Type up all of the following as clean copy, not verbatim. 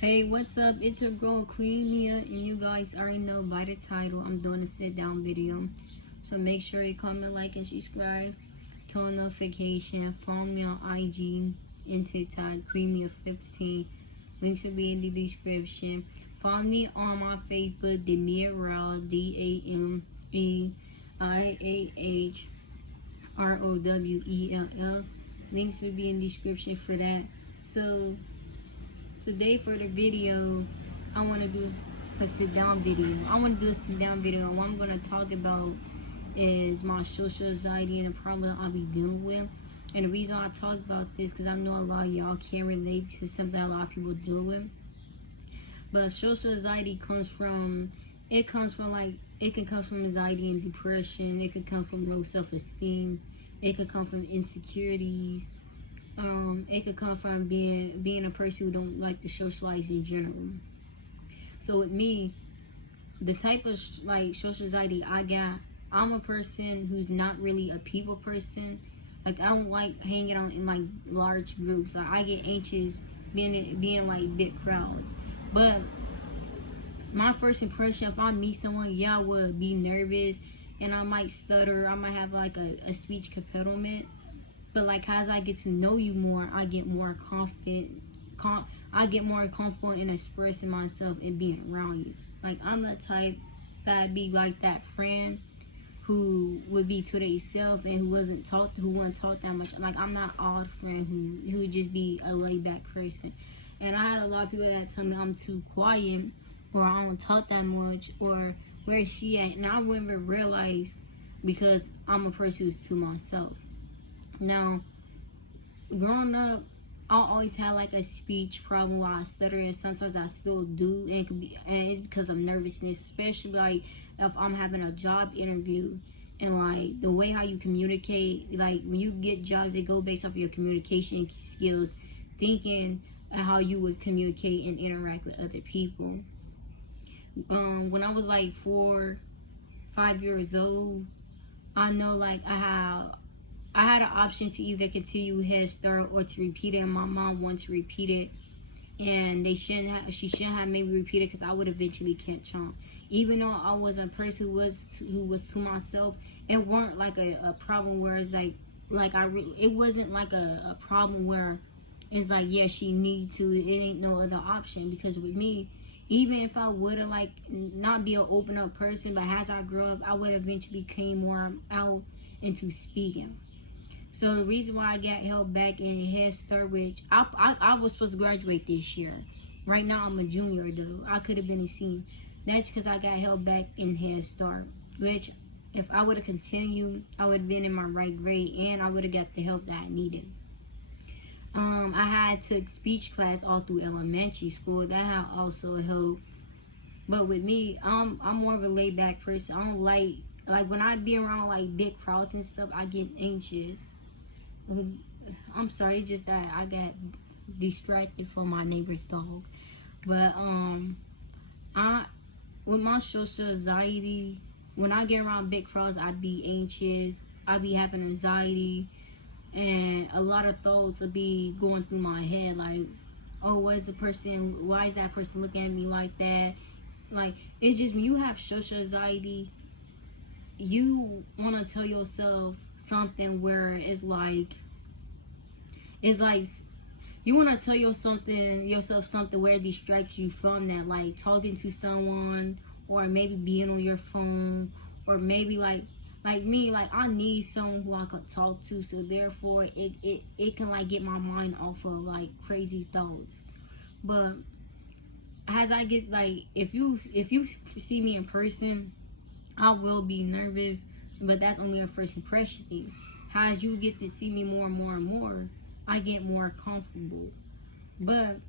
Hey, what's up? It's your girl Queen Mia, and you guys already know by the title I'm doing a sit down video. So make sure you comment, like, and subscribe. Turn notification. Follow me on IG and TikTok, Queen Mia 15. Links will be in the description. Follow me on my Facebook, Demia Rowell, DaMeiahRowell. Links will be in the description for that. So today for the video, I want to do a sit down video. What I'm going to talk about is my social anxiety and the problem I'll be dealing with. And the reason I talk about this because I know a lot of y'all can't relate because it's something a lot of people deal with. But social anxiety comes from anxiety and depression. It can come from low self-esteem. It could come from insecurities. It could come from being a person who don't like to socialize in general. So with me, the type of social anxiety I got, I'm a person who's not really a people person. Like I don't like hanging out in large groups. Like I get anxious being in big crowds. But my first impression, if I meet someone, I would be nervous and I might stutter. I might have a speech impediment. But as I get to know you more, I get more confident. I get more comfortable in expressing myself and being around you. I'm the type that be like that friend who would be to themselves and who wouldn't talk that much. I'm not odd friend who would just be a laid back person. And I had a lot of people that tell me I'm too quiet or I don't talk that much or where is she at? And I wouldn't even realize because I'm a person who's to myself. Now, growing up, I always had a speech problem where I stutter, and sometimes I still do, and it's because of nervousness, especially if I'm having a job interview, and the way how you communicate, when you get jobs, they go based off of your communication skills, thinking how you would communicate and interact with other people. When I was 4-5 years old, I know I had an option to either continue Head Start or to repeat it, and my mom wanted to repeat it, and she shouldn't have made me repeat it because I would eventually catch on. Even though I was a person who was to myself, it weren't a problem where it's it wasn't a problem where it's she need to. It ain't no other option because with me, even if I would have not be an open up person, but as I grew up, I would eventually came more out into speaking. So the reason why I got held back in Head Start, which I was supposed to graduate this year. Right now I'm a junior though. I could have been a senior. That's because I got held back in Head Start. Which if I would have continued, I would have been in my right grade and I would have got the help that I needed. I had took speech class all through elementary school. That had also helped. But with me, I'm more of a laid back person. I don't like when I be around big crowds and stuff, I get anxious. I'm sorry, it's just that I got distracted from my neighbor's dog. But with my social anxiety, when I get around big crowds, I be anxious. I be having anxiety, and a lot of thoughts will be going through my head, oh, why is that person looking at me like that? It's just when you have social anxiety, you want to tell yourself something where it's you want to tell yourself something where it distracts you from that, talking to someone or maybe being on your phone or maybe like me, I need someone who I could talk to, so therefore it can get my mind off of crazy thoughts. But as I get if you see me in person, I will be nervous, but that's only a first impression thing. As you get to see me more and more and more, I get more comfortable. But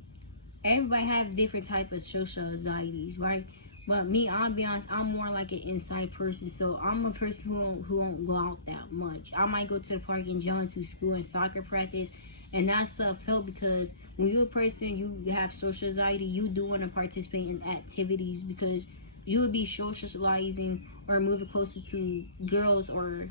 everybody have different type of social anxieties, right? But me, I'll be honest, I'm more like an inside person. So I'm a person who don't go out that much. I might go to the park and join to school and soccer practice, and that stuff help because when you're a person, you have social anxiety, you do want to participate in activities because you would be socializing or moving closer to girls or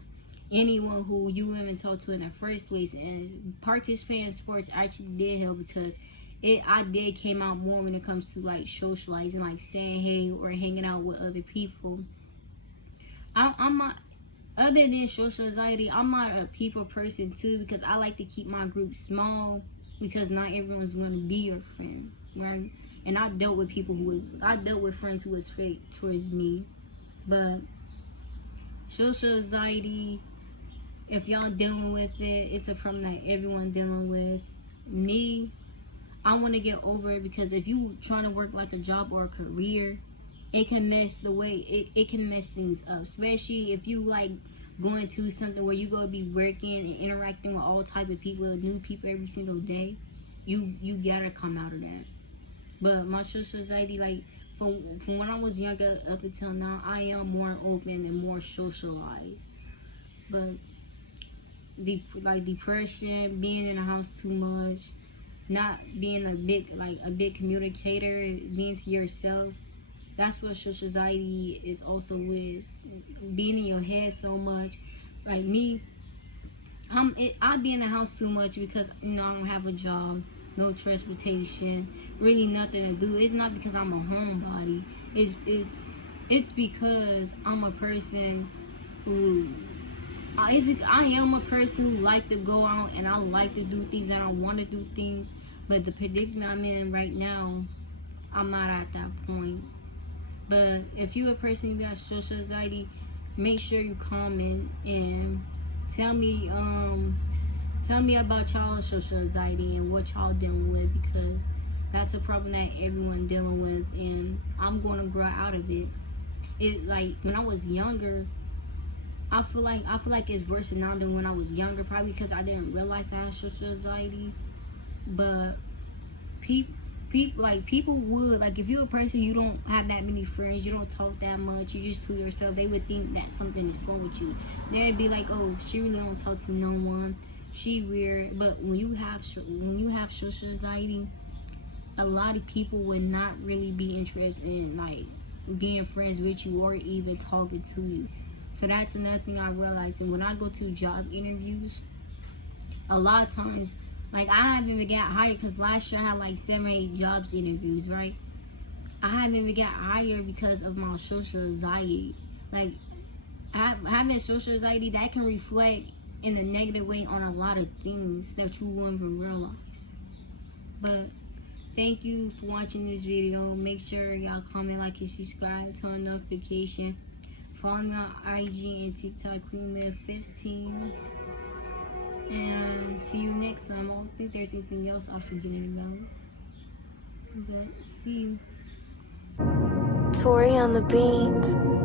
anyone who you haven't talked to in the first place. And participating in sports actually did help because I did came out more when it comes to like socializing, like saying hey or hanging out with other people. I'm not, other than social anxiety, I'm not a people person too, because I like to keep my group small, because not everyone's going to be your friend, right? And I dealt with friends who was fake towards me. But social anxiety, if y'all dealing with it, it's a problem that everyone dealing with. Me, I want to get over it, because if you trying to work like a job or a career, it can mess the way it can mess things up, especially if you like going to something where you go be working and interacting with all type of people, new people every single day. You gotta come out of that. But my social anxiety, like from when I was younger up until now, I am more open and more socialized. But like depression, being in the house too much, not being a big communicator, being to yourself. That's what social anxiety is also with. Being in your head so much. Like me, I be in the house too much because I don't have a job, no transportation, really nothing to do. It's not because I'm a homebody. It's because I'm a person who I am a person who like to go out and I like to do things and I want to do things. But the predicament I'm in right now, I'm not at that point. But if you're a person who got social anxiety, make sure you comment and tell me about y'all's social anxiety and what y'all dealing with, because that's a problem that everyone dealing with, and I'm going to grow out of it. It like when I was younger, I feel like it's worse now than when I was younger, probably because I didn't realize I had social anxiety. But people would, like, if you're a person, you don't have that many friends, you don't talk that much, you just to yourself, they would think that something is wrong with you. They'd be like, oh, she really don't talk to no one, she weird. But when you have social anxiety, a lot of people would not really be interested in like being friends with you or even talking to you. So that's another thing I realized. And when I go to job interviews, a lot of times, like, I haven't even got hired because last year I had like 7 or 8 jobs interviews, right? I haven't even got hired because of my social anxiety. Like, having social anxiety, that can reflect in a negative way on a lot of things that you won't even realize. But thank you for watching this video. Make sure y'all comment, like, and subscribe, turn notification. Follow me on IG and TikTok, QueenMed15. And see you next time. I don't think there's anything else I'm forgetting about. But see you. Tori on the beat.